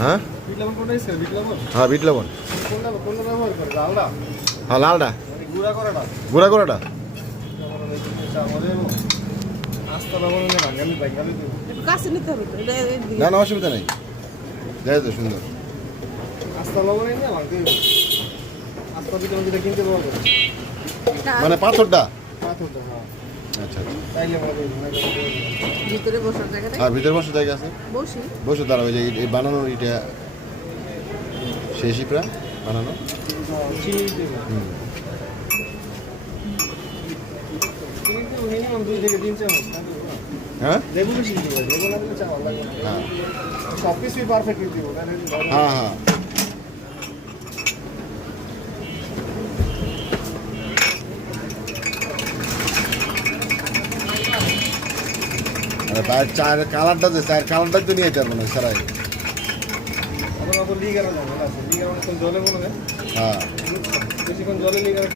হ্যাঁ বিট লবণ কোনটা ইচ্ছে বিট লবণ হ্যাঁ বিট লবণ কোনটা ব্যবহার করে লালটা হ্যাঁ লালটা মানে গুঁড়া করাটা গুঁড়া করাটা আস্তা লবণ না বাঙালি বাঙালি দেবো একটু কাছে নিতে হবে তো, এটা এদিকে। না না অসুবিধা নেই যাই তো সুন্দর আস্তা লবণ না ভাঙতে দেবো আস্তা দিতে যেটা কিনতে পারবো না, মানে পাথরটা পাথরটা হ্যাঁ আচ্ছা আচ্ছা তাইলে আমাদের ভিতরে বসার জায়গাটা আর ভিতরে বসে জায়গা আছে বসি। বসে দাঁড়া ওই যে এই বানানোর এটা শেষই প্রায় বানানো চিনি দেবো হুম। চিনি দেবো মিনিমাম 2 থেকে 3 চামচ হ্যাঁ লেবু বেশি দেবো লেবু না দিলে চা ভালো লাগবে না হ্যাঁ সব কিছুই পারফেক্টলি দেবো তাহলে হ্যাঁ হ্যাঁ আরে ভাই চায়ের কালারটা যে চায়ের কালারটা তো নিয়ে যাবো না সারাই এখন অত লিগার না আছে লিগার অনেকক্ষণ জলে মনে হয় হ্যাঁ বেশিক্ষণ জলে লিগার